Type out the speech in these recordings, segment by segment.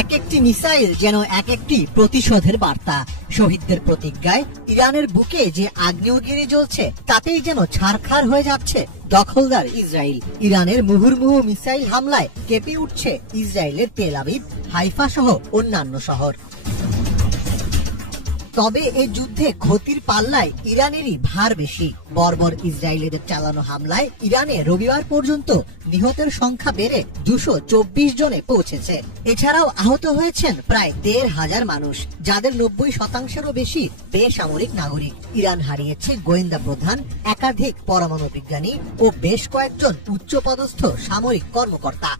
এক একটি মিসাইল যেন এক একটি প্রতিশোধের বার্তা। শহীদদের প্রতিজ্ঞায় ইরানের বুকে যে আগ্নেয়গিরি জ্বলছে তাতেই যেন ছারখার হয়ে যাচ্ছে দখলদার ইসরায়েল। ইরানের মুহুর্মুহু মিসাইল হামলায় কেঁপে উঠছে ইসরায়েলের তেল আবিব, হাইফা সহ অন্যান্য শহর। তবে এই যুদ্ধে ক্ষতির পাল্লায় ইরানেরই ভার বেশি। বর্বর ইসরায়েলিদের চালানো হামলায় ইরানে রবিবার পর্যন্ত নিহতের সংখ্যা বেড়ে 224 জনে পৌঁছেছে। এছাড়াও আহত হয়েছেন প্রায় 1,500 মানুষ, যাদের 90%-এরও বেশি বেসামরিক নাগরিক। ইরান হারিয়েছে গোয়েন্দা প্রধান, একাধিক পরমাণু বিজ্ঞানী ও বেশ কয়েকজন উচ্চপদস্থ সামরিক কর্মকর্তা।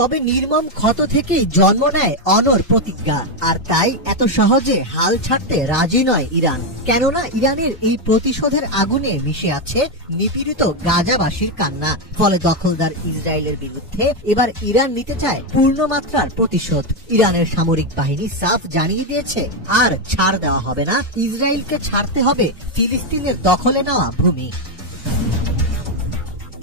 তবে নির্মম ক্ষত থেকেই জন্ম নেয় অনর প্রতিজ্ঞা, আর তাই এত সহজে হাল ছাড়তে রাজি নয় ইরান। কেননা ইরানের এই প্রতিশোধের আগুনে মিশে আছে নিপীড়িত গাজাবাসীর কান্না। ফলে দখলদার ইসরায়েলের বিরুদ্ধে এবার ইরান নিতে চায় পূর্ণমাত্রার প্রতিশোধ। ইরানের সামরিক বাহিনী সাফ জানিয়ে দিয়েছে, আর ছাড় দেওয়া হবে না, ইসরায়েলকে ছাড়তে হবে ফিলিস্তিনের দখলে নেওয়া ভূমি।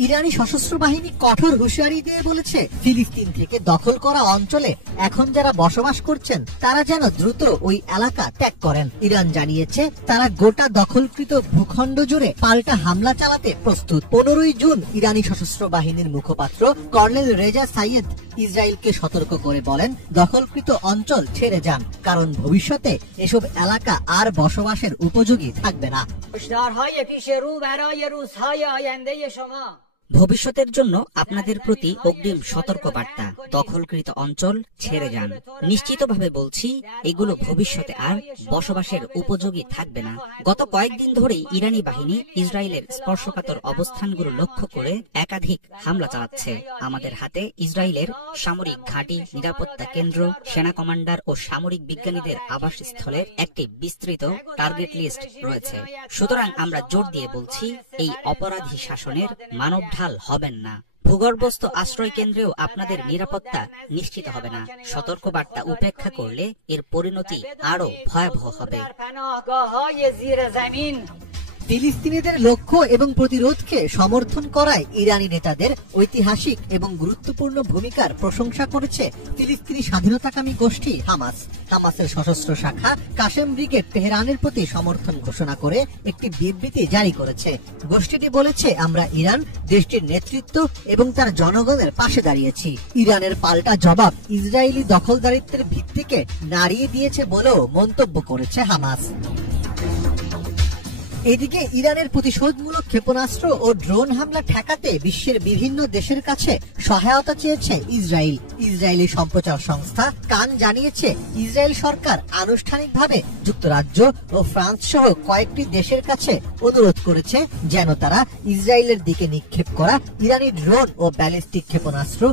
ইরানি সশস্ত্র বাহিনী কঠোর হুঁশিয়ারি দিয়ে বলেছে, ফিলিস্তিন থেকে দখল করা অঞ্চলে এখন যারা বসবাস করছেন তারা যেন দ্রুত ওই এলাকা ত্যাগ করেন। ইরান জানিয়েছে তারা গোটা দখলকৃত ভূখণ্ড জুড়ে পাল্টা হামলা চালাতে প্রস্তুত। 15ই জুন ইরানি সশস্ত্র বাহিনীর মুখপাত্র কর্নেল রেজা সাইয়েদ ইসরায়েলকে সতর্ক করে বলেন, দখলকৃত অঞ্চল ছেড়ে যান, কারণ ভবিষ্যতে এসব এলাকা আর বসবাসের উপযোগী থাকবে না। ভবিষ্যতের জন্য আপনাদের প্রতি অগ্রিম সতর্কবার্তা, দখলকৃত অঞ্চল ছেড়ে যান। নিশ্চিতভাবে বলছি, এগুলো ভবিষ্যতে আর বসবাসের উপযোগী থাকবে না। গত কয়েকদিন ধরেই ইরানি বাহিনী ইসরায়েলের স্পর্শকাতর অবস্থানগুলো লক্ষ্য করে একাধিক হামলা চালাচ্ছে। আমাদের হাতে ইসরায়েলের সামরিক ঘাঁটি, নিরাপত্তা কেন্দ্র, সেনা কমান্ডার ও সামরিক বিজ্ঞানীদের আবাসস্থলের একটি বিস্তৃত টার্গেট লিস্ট রয়েছে। সুতরাং আমরা জোর দিয়ে বলছি, এই অপরাধী শাসনের মানব হবেন না। ভূগর্ভস্থ আশ্রয় কেন্দ্রেও আপনাদের নিরাপত্তা নিশ্চিত হবে না। সতর্কবার্তা উপেক্ষা করলে এর পরিণতি আরো ভয়াবহ হবে। ফিলিস্তিনিদের লক্ষ্য এবং প্রতিরোধকে সমর্থন করায় ইরানি নেতাদের ঐতিহাসিক এবং গুরুত্বপূর্ণ ভূমিকার প্রশংসা করেছে ফিলিস্তিনি স্বাধীনতাকামী গোষ্ঠী হামাস। হামাসের সশস্ত্র শাখা কাশেম ব্রিগেড তেহরানের প্রতি সমর্থন ঘোষণা করে একটি বিবৃতি জারি করেছে। গোষ্ঠীটি বলেছে, আমরা ইরান দেশটির নেতৃত্ব এবং তার জনগণের পাশে দাঁড়িয়েছি। ইরানের পাল্টা জবাব ইসরায়েলি দখলদারিত্বের ভিত্তিকে নাড়িয়ে দিয়েছে বলেও মন্তব্য করেছে হামাস। এদিকে ইরানের প্রতিশোধমূলক ক্ষেপণাস্ত্র ও ড্রোন হামলা ঠেকাতে বিশ্বের বিভিন্ন দেশের কাছে সহায়তা চেয়েছে ইসরায়েল। ইসরায়েলি সম্প্রচার সংস্থা কান জানিয়েছে, ইসরায়েল সরকার আনুষ্ঠানিকভাবে যুক্তরাজ্য ও ফ্রান্স সহ কয়েকটি দেশের কাছে অনুরোধ করেছে যেন তারা ইসরায়েলের দিকে নিক্ষেপ করা ইরানি ড্রোন ও ব্যালিস্টিক ক্ষেপণাস্ত্র